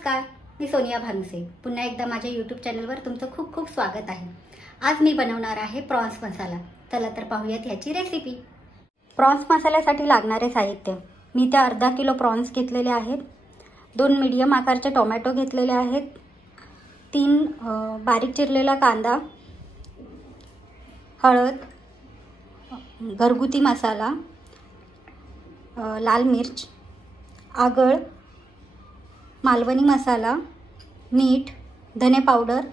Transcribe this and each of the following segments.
नमस्कार, मी सोनिया भानुसे. पुन्हा एकदा माझ्या यूट्यूब चॅनलवर तुमचं खूप खूप स्वागत आहे. आज मी बनवणार आहे प्रॉन्स मसाला. चला तर पाहूयात याची रेसिपी. प्रॉन्स मसाल्यासाठी लागणारे साहित्य: मी त्या अर्धा किलो प्रॉन्स घेतलेले आहेत, 2 मीडियम आकारचे टोमॅटो घेतलेले आहेत, 3 बारीक चिरलेला कांदा, हळद, घरगुती मसाला, लाल मिर्च, आगळ, मालवणी मसाला, मीठ, धने पावडर,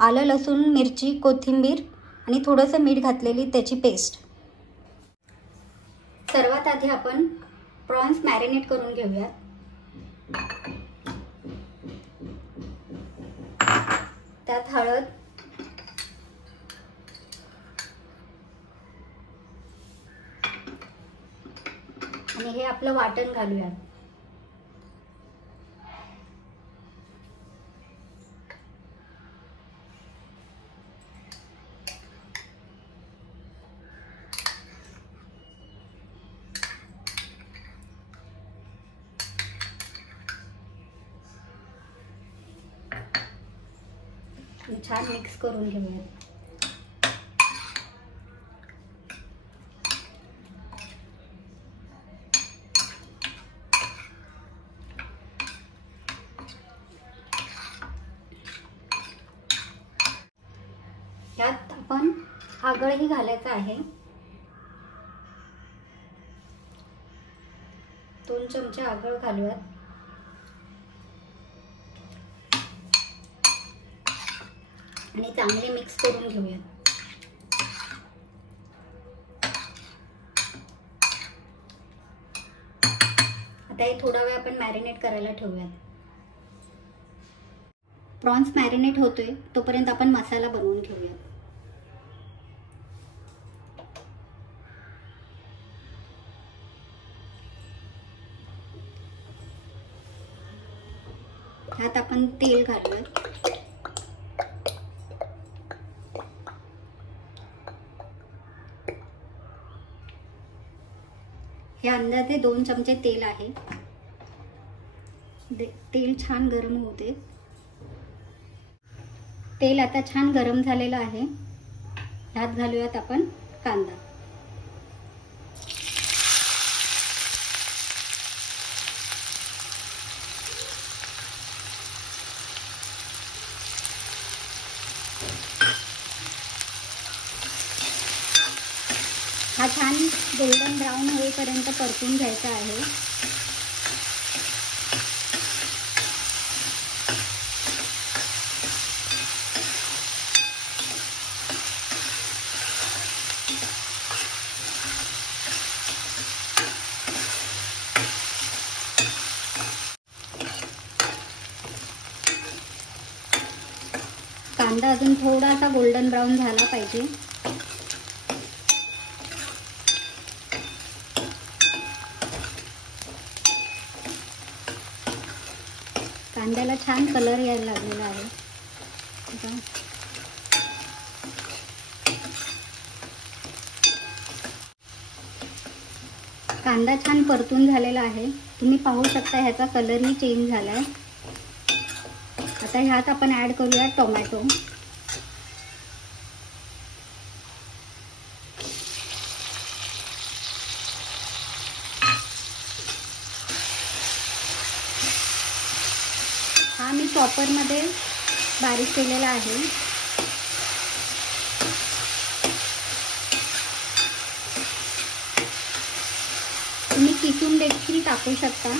आलं लसूण मिरची कोथिंबीर आणि थोडंसं मीठ घातलेली त्याची पेस्ट. सर्वात आधी आपण प्रॉन्स मॅरिनेट करून घेऊया. त्यात हळद, आणि हे आपलं वाटण घालूया. छान मिक्स करून घेऊया. यात आपण आगळही घालायचं आहे. 2 चमचे आगळ घालूयात. आणि चांगले मिक्स करून घेऊया. आता हे थोडा वेळ आपण मॅरिनेट करायला ठेवूयात. प्रॉन्स मॅरिनेट होतोय तोपर्यंत आपण मसाला बनवून घेऊया. ह्यात आपण तेल घालूया. हे अंदाजे 2 चमचे तेल आहे. तेल छान गरम होते. तेल आता छान गरम झालेलं आहे. ह्यात घालूयात आपण कांदा. हा छान गोल्डन ब्राऊन होईपर्यंत परतून घ्यायचा आहे. कांदा अजून थोडासा गोल्डन ब्राऊन झाला पाहिजे. कांद्याला छान कलर यायला लागलेला आहे. कांदा छान परतून झालेला आहे. तुम्ही पाहू शकता ह्याचा कलरही चेंज झालाय. आता ह्यात आपण ऍड करूया टोमॅटो. हा मी चॉपरमध्ये बारीक केलेला आहे. तुम्ही किसून देखील टाकू शकता,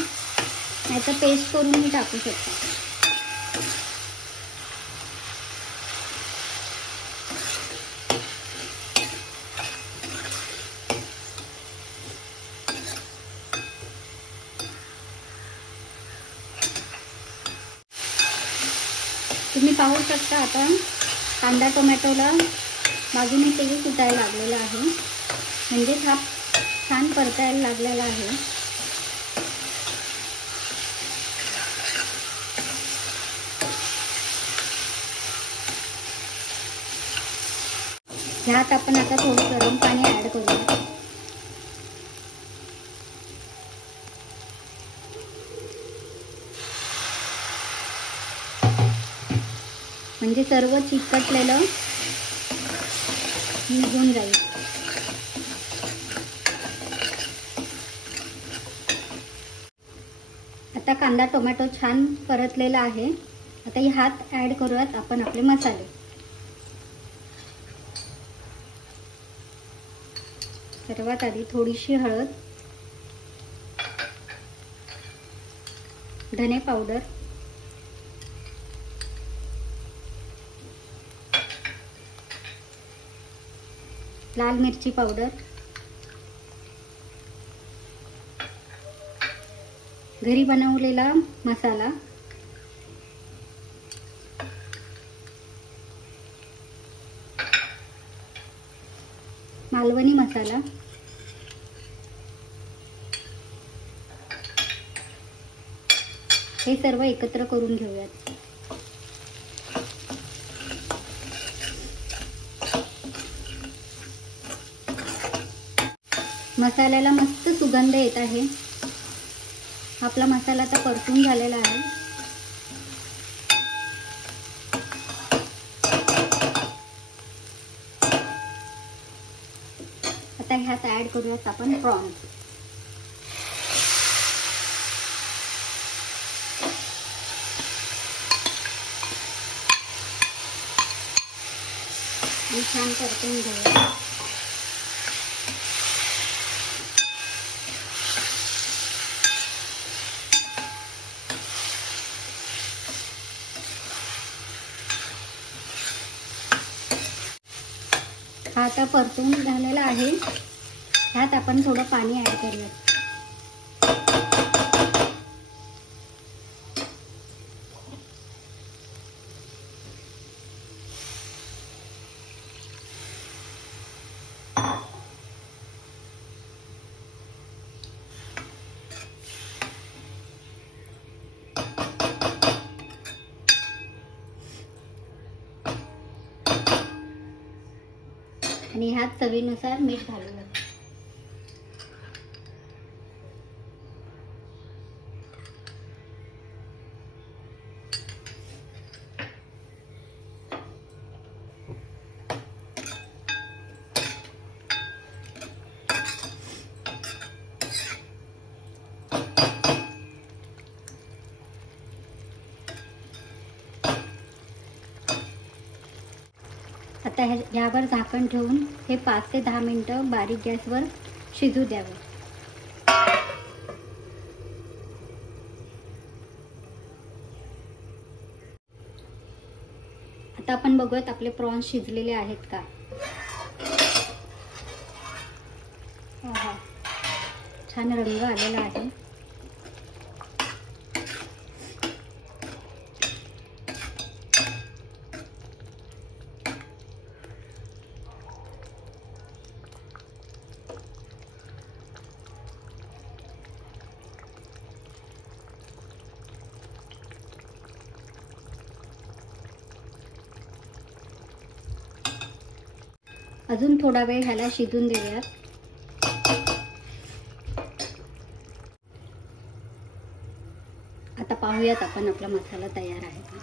नाहीतर पेस्ट करूनही टाकू शकता. तुम्ही पाहू शकता आता कांदा टोमॅटोला बाजूने तेल सुटायला लागलेलं आहे. म्हणजे हा छान परतायला लागलेला आहे. ह्यात आपण आता थोडं गरम पाणी ऍड करूया. म्हणजे सर्व चिकटलेलं निघून जाईल. आता कांदा टोमॅटो छान परतलेला आहे. आता ह्यात ॲड करूयात आपण आपले मसाले. सर्वात आधी थोडीशी हळद, धने पावडर, लाल मिरची पावडर, घरी बनवलेला मसाला, मालवणी मसाला, हे सर्व एकत्र करून घेऊयात. मसाल्याला मस्त सुगंध येत आहे. आपला मसाला आता परतून झालेला आहे. आता ह्यात ॲड करूयात आपण प्रॉन्स. छान परतून घेऊया. हा आता परतून झालेला आहे. ह्यात आपण थोडं पाणी ॲड करूया. आणि ह्यात चवीनुसार मीठ घालूया. आता ह्यावर झाकण ठेवून हे 5 ते 10 मिनिटं बारीक गॅसवर शिजू द्यावे. आता आपण बघूयात आपले प्रॉन्स शिजलेले आहेत का. छान रंग आलेला आहे. अजून थोडा वेळ ह्याला शिजून देऊयात. आता पाहूयात आपण आपला मसाला तयार आहे का.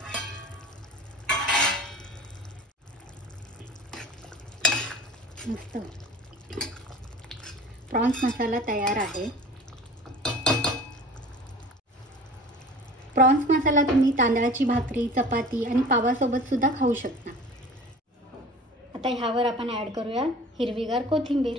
मस्त प्रॉन्स मसाला तयार आहे. प्रॉन्स मसाला तुम्ही तांदळाची भाकरी, चपाती आणि पावासोबत सुद्धा खाऊ शकता. आता ह्यावर आपण ॲड करूया हिरवीगार कोथिंबीर.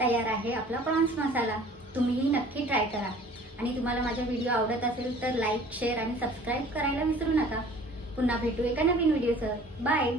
तयार आहे आपला प्रॉन्स मसाला. तुम्हीही नक्की ट्राय करा. आणि तुम्हाला माझा व्हिडिओ आवडत असेल तर लाईक, शेअर आणि सबस्क्राईब करायला विसरू नका. पुन्हा भेटू एका नवीन व्हिडिओसह. बाय.